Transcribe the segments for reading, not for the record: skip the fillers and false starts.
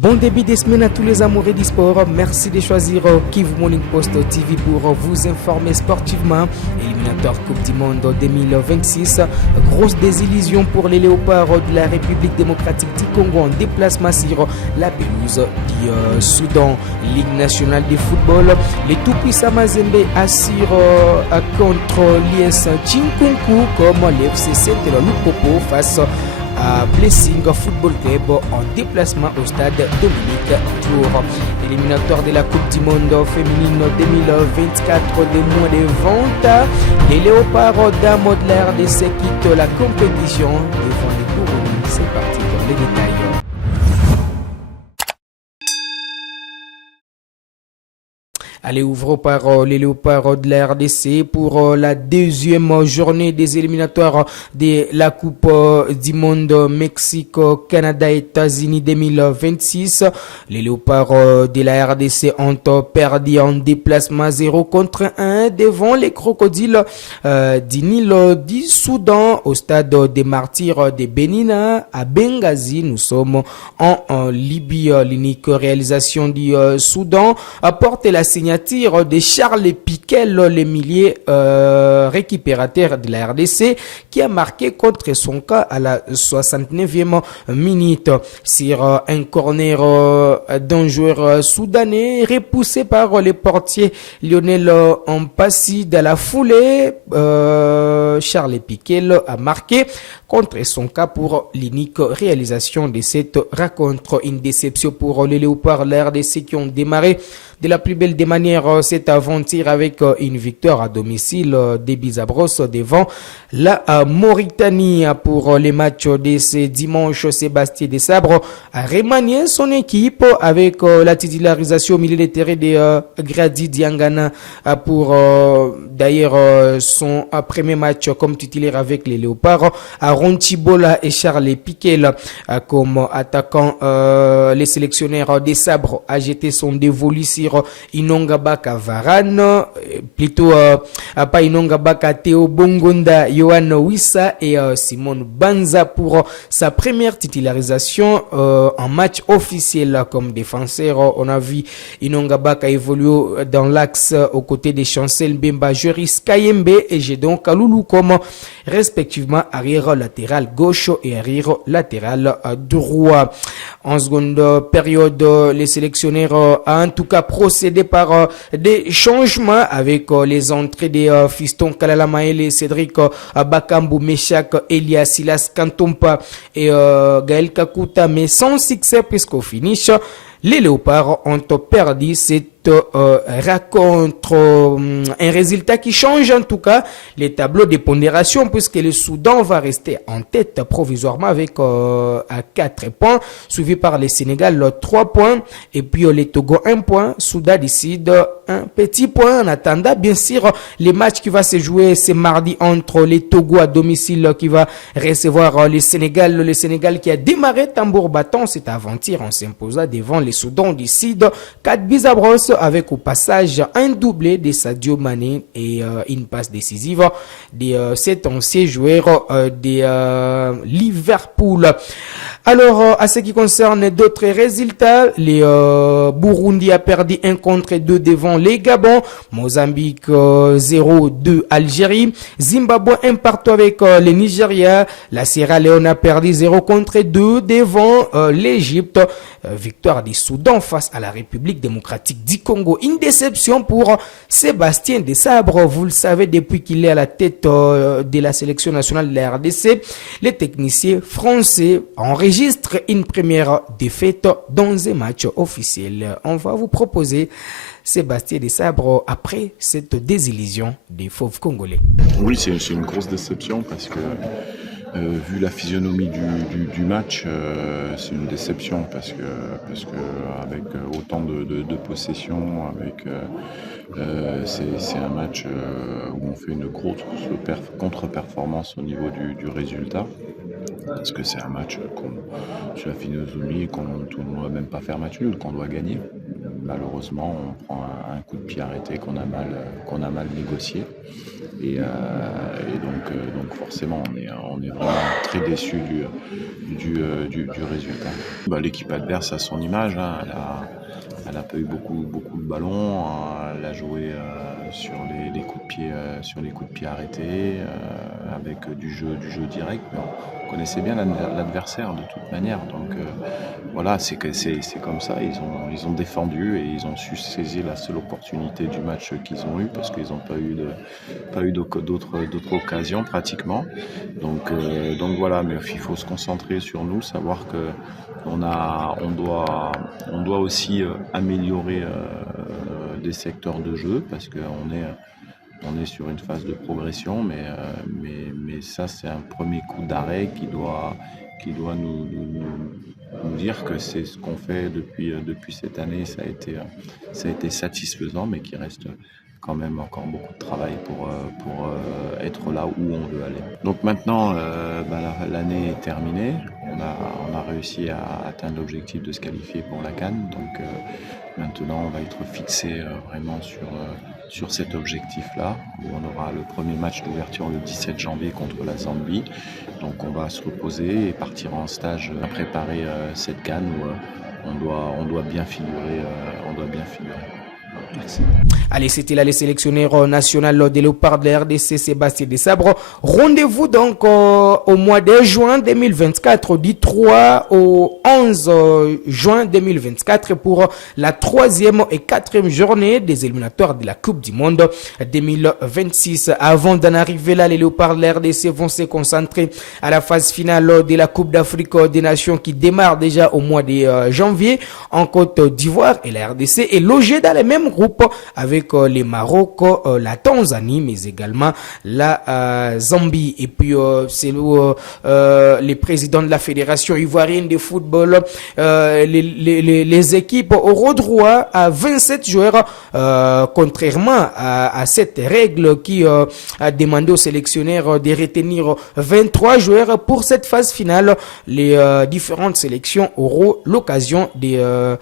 Bon début de semaine à tous les amoureux du sport. Merci de choisir Kivu Morning Post TV pour vous informer sportivement. Éliminatoire Coupe du Monde 2026. Grosse désillusion pour les léopards de la République démocratique du Congo en déplacement sur la pelouse du Soudan. Ligue nationale de football. Les tout-puissants Mazembe assurent contre l'IS Chinkunku comme l'FC Saint-Lupopo face à Blessing Football Club en déplacement au stade Dominique Tour. Éliminatoire de la Coupe du Monde féminine 2024 des mois de vente. Les léopards dames de la RDC quittent la compétition devant les Burundi. C'est parti pour les détails. Allez, ouvrons par les léopards de la RDC pour la deuxième journée des éliminatoires de la Coupe du Monde Mexique, Canada, États-Unis 2026. Les léopards de la RDC ont perdu en déplacement 0 contre 1 devant les crocodiles du Nil du Soudan au stade des Martyrs de Benina à Benghazi. Nous sommes en Libye. L'unique réalisation du Soudan apporte la signature de Charles Piquel, le milieu récupérateur de la RDC, qui a marqué contre son cas à la 69e minute sur un corner d'un joueur soudanais repoussé par les portiers Lionel Mpassi. Dans la foulée, Charles Piquel a marqué contre son cas pour l'unique réalisation de cette rencontre. Une déception pour les léopards de la RDC qui ont démarré de la plus belle des manières cette aventure avec une victoire à domicile des Bizabros devant la Mauritanie. Pour les matchs de ce dimanche, Sébastien Desabre a remanié son équipe avec la titularisation au milieu de terrain de Grady Diangana pour d'ailleurs son premier match comme titulaire avec les Léopards. Ronchibola et Charles Piquel comme attaquant. Les sélectionneurs Desabre a jeté son dévolu sur Inongabaka Varane, plutôt pas Inongabaka, Théo Bongonda, Johan Wissa et Simone Banza pour sa première titularisation en match officiel comme défenseur. On a vu Inongabaka évoluer dans l'axe aux côtés de Chancel Mbemba, Joris Kayembe et Jedon Kaloulou comme respectivement arrière latéral gauche et arrière latéral droit. En seconde période, les sélectionneurs ont en tout cas procédé par des changements avec les entrées des fistons Kalala Maele et Cédric Bakambu, Meshak, Elias Silas Kantompa et Gaël Kakuta, mais sans succès puisqu'au finish, les léopards ont perdu cette rencontre. Un résultat qui change en tout cas les tableaux de pondération puisque le Soudan va rester en tête provisoirement avec à 4 points, suivi par le Sénégal 3 points et puis le Togo 1 point. Soudan décide un petit point en attendant bien sûr les matchs qui va se jouer ce mardi entre les Togo à domicile qui va recevoir le Sénégal qui a démarré tambour battant cette aventure en s'imposant devant les Soudan du Sud 4 buts à brosse avec au passage un doublé de Sadio Mané et une passe décisive de cet ancien joueur de Liverpool. Alors, à ce qui concerne d'autres résultats, les Burundi a perdu 1 contre 2 devant les Gabon, Mozambique 0-2 Algérie, Zimbabwe 1 partout avec le Nigeria, la Sierra Leone a perdu 0 contre 2 devant l'Égypte, victoire du Soudan face à la République démocratique du Congo. Une déception pour Sébastien Desabre, vous le savez, depuis qu'il est à la tête de la sélection nationale de la RDC, les techniciens français enregistrent une première défaite dans un match officiel. On va vous proposer Sébastien Desabre après cette désillusion des fauves congolais. Oui, c'est une grosse déception parce que vu la physionomie du match, c'est une déception parce que avec autant de possession, avec c'est un match où on fait une grosse contre-performance au niveau du résultat. Parce que c'est un match sur la philosophie qu'on ne doit même pas faire match nul, qu'on doit gagner. malheureusement, on prend un coup de pied arrêté qu'on a mal négocié. Et donc forcément, on est vraiment très déçu du résultat. L'équipe adverse a son image, hein. Elle a pas eu beaucoup de ballons. Elle a joué sur les coups de pied arrêtés, avec du jeu direct. Mais on connaissait bien l'adversaire de toute manière. Donc voilà, c'est comme ça. Ils ont défendu et ils ont su saisir la seule opportunité du match qu'ils ont eu, parce qu'ils n'ont pas eu d'autres occasions pratiquement. Donc voilà, mais il faut se concentrer sur nous, savoir que on doit aussi améliorer des secteurs de jeu, parce qu'on est sur une phase de progression, mais ça, c'est un premier coup d'arrêt qui doit nous dire que c'est ce qu'on fait depuis cette année. Ça a été satisfaisant, mais qu'il reste quand même encore beaucoup de travail pour être là où on veut aller. Donc maintenant, l'année est terminée. On a réussi à atteindre l'objectif de se qualifier pour la CAN. Donc maintenant, on va être fixé vraiment sur cet objectif-là, où on aura le premier match d'ouverture le 17 janvier contre la Zambie. Donc on va se reposer et partir en stage à préparer cette CAN où on doit bien figurer. Merci. Allez, c'était là le sélectionneur national des Léopards de la RDC, Sébastien Desabre. Rendez-vous donc au mois de juin 2024, du 3 au 11 juin 2024 pour la 3e et 4e journée des éliminatoires de la Coupe du Monde 2026. Avant d'en arriver là, les Léopards de la RDC vont se concentrer à la phase finale de la Coupe d'Afrique des Nations qui démarre déjà au mois de janvier en Côte d'Ivoire, et la RDC est logée dans les mêmes groupes avec les Maroc, la Tanzanie, mais également la Zambie. Et puis c'est les présidents de la Fédération ivoirienne de football, les équipes auront droit à 27 joueurs, contrairement à cette règle qui a demandé aux sélectionneurs de retenir 23 joueurs pour cette phase finale. Les différentes sélections auront l'occasion de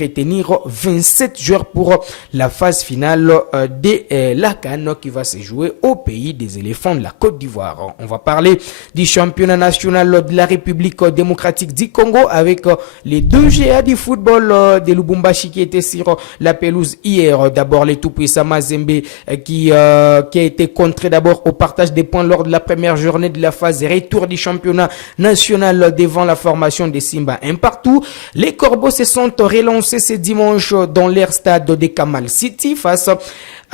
retenir 27 joueurs pour la phase finale de la CAN qui va se jouer au pays des éléphants de la Côte d'Ivoire. On va parler du championnat national de la République démocratique du Congo avec les deux GA du football de Lubumbashi qui étaient sur la pelouse hier. D'abord les tout-puissants Mazembe qui a été contré d'abord au partage des points lors de la première journée de la phase retour du championnat national devant la formation des Simba un partout. Les Corbeaux se sont relancés ce dimanche dans leur stade de Kamal City face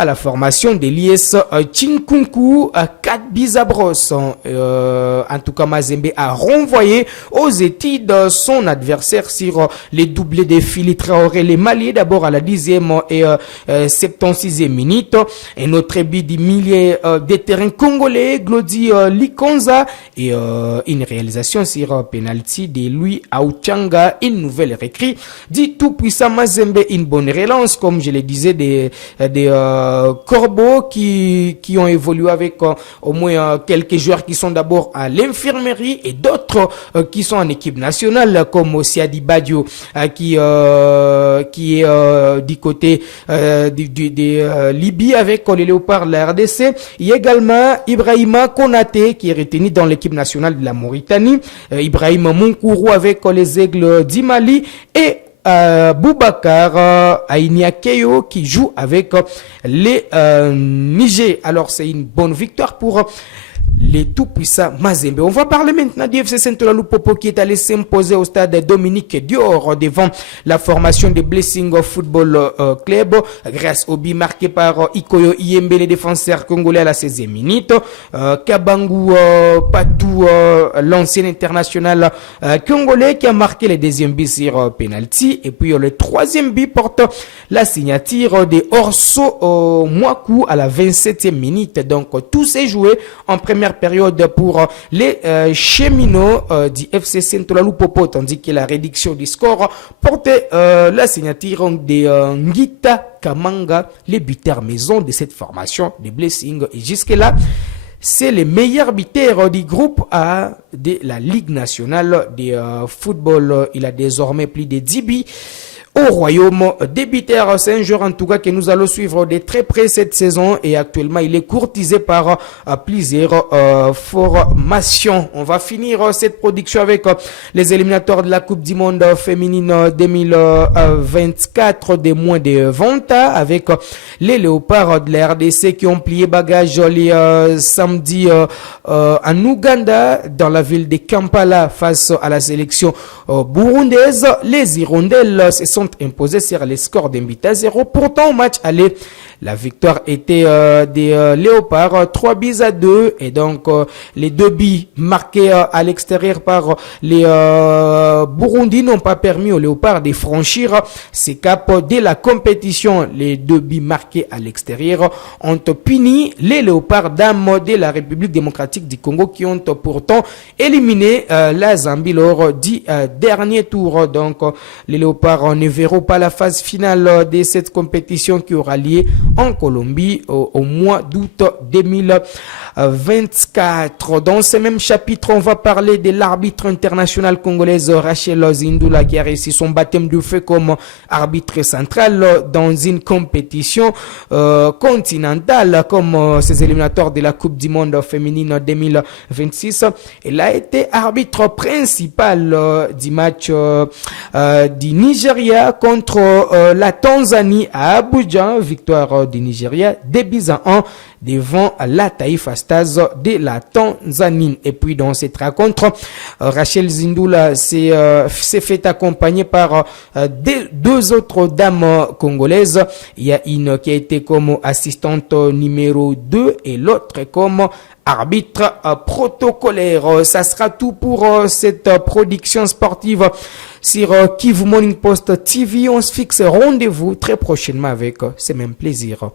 à la formation de l'IS Chinkunku à 4 Bizabros. En tout cas, Mazembe a renvoyé aux études son adversaire sur les doublés de Fili Traoré, les Maliens, d'abord à la 10e et 76e minute. Et notre but du milieu des terrains congolais, Glody Likonza, et une réalisation sur penalty de Louis Aouchanga, une nouvelle recrue du tout-puissant Mazembe, une bonne relance, comme je le disais, des Corbeaux qui ont évolué avec au moins quelques joueurs qui sont d'abord à l'infirmerie et d'autres qui sont en équipe nationale, comme Siadi Badio qui est du côté de Libye avec les Léopards de la RDC. Il y a également Ibrahima Konaté qui est retenu dans l'équipe nationale de la Mauritanie, Ibrahima Monkourou avec les Aigles du Mali et Boubacar Aïniakeyo qui joue avec les Niger. Alors c'est une bonne victoire pour les tout-puissants Mazembe. On va parler maintenant du FC Saint-Ola Lupopo qui est allé s'imposer au stade Dominique Dior devant la formation de Blessing Football Club grâce au but marqué par Ikoyo Iyembe, les défenseurs congolais à la 16e minute. Kabangu Patou, l'ancien international congolais qui a marqué le deuxième but sur penalty. Et puis le troisième but porte la signature de Orso Mwaku à la 27e minute. Donc tout s'est joué en première période pour les cheminots du FC Saint-Ola Lupopo, tandis que la réduction du score portait la signature de Ngita Kamanga, les buteurs maison de cette formation de Blessing. Et jusque-là, c'est le meilleur buteur du groupe A de la Ligue nationale de football. Il a désormais plus de 10 buts au royaume des Bitters. C'est un joueur en tout cas que nous allons suivre de très près cette saison et actuellement il est courtisé par plusieurs formations. On va finir cette production avec les éliminatoires de la Coupe du Monde féminine 2024 des moins de 20 ans avec les Léopards de la RDC qui ont plié bagage les samedi en Ouganda dans la ville de Kampala face à la sélection burundaise. Les Hirondelles se sont imposées sur les scores d'un but à 0. Pourtant au match aller, la victoire était des Léopards 3 buts à 2 et donc les 2 buts marqués à l'extérieur par les Burundis n'ont pas permis aux Léopards de franchir ces caps de la compétition. Les 2 buts marqués à l'extérieur ont puni les Léopards dames de la République démocratique du Congo qui ont pourtant éliminé la Zambie lors du dernier tour. Donc les Léopards ne verront pas la phase finale de cette compétition qui aura lieu en Colombie au mois d'août 2024. Dans ce même chapitre, on va parler de l'arbitre international congolaise Rachel Zindula qui a réussi son baptême de feu comme arbitre central dans une compétition continentale comme ces éliminatoires de la Coupe du Monde féminine 2026. Elle a été arbitre principal du match du Nigeria contre la Tanzanie à Abuja. Victoire du Nigeria 2 buts à 1 devant la Taifa Stars de la Tanzanie. Et puis dans cette rencontre, Rachel Zindula s'est fait accompagner par deux autres dames congolaises. Il y a une qui a été comme assistante numéro 2 et l'autre comme arbitre protocolaire. Ça sera tout pour cette production sportive sur Kivu Morning Post TV. On se fixe rendez-vous très prochainement avec ce même plaisir.